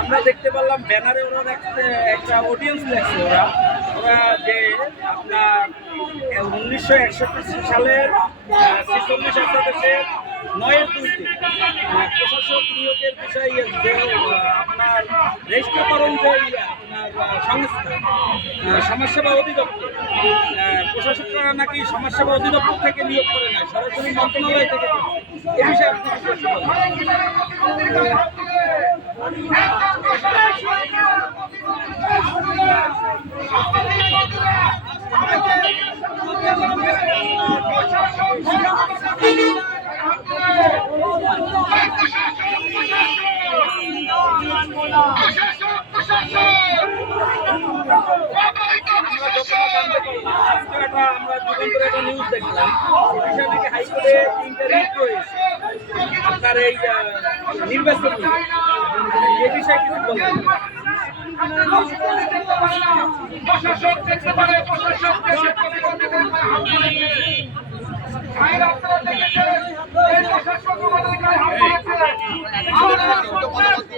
আমরা দেখতে পারলাম ব্যানারে ওরা একটা অডিয়েন্স লেখছে ওরা যে আপনার 1961 সালের 46 দেশের 9-2-তে প্রশাসক নিয়োগের বিষয়ে যে আপনার রেজিস্ট্রিকরণ যে আপনার সংস্থা সমাজসেবা অধিদপ্তর প্রশাসকরা নাকি সমাজসেবা অধিদপ্তর থেকে নিয়োগ করে না, সরাসরি মন্ত্রণালয় থেকে। এ বিষয়ে আপনি আমরা দুদিন ধরে একটা নিউজ দেখলাম, বিষয় নাকি হাইকোর্টে ইন্টারভিউ হয়েছে আপনার এই নির্বাচন এ বিষয়ে কিছু বলবেন? প্রশাসক দেখতে পারে, প্রশাসক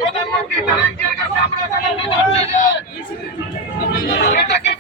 প্রধানমন্ত্রী তারেক জিয়ার কাছে আমরা জানাতে চাচ্ছি যে এটাকে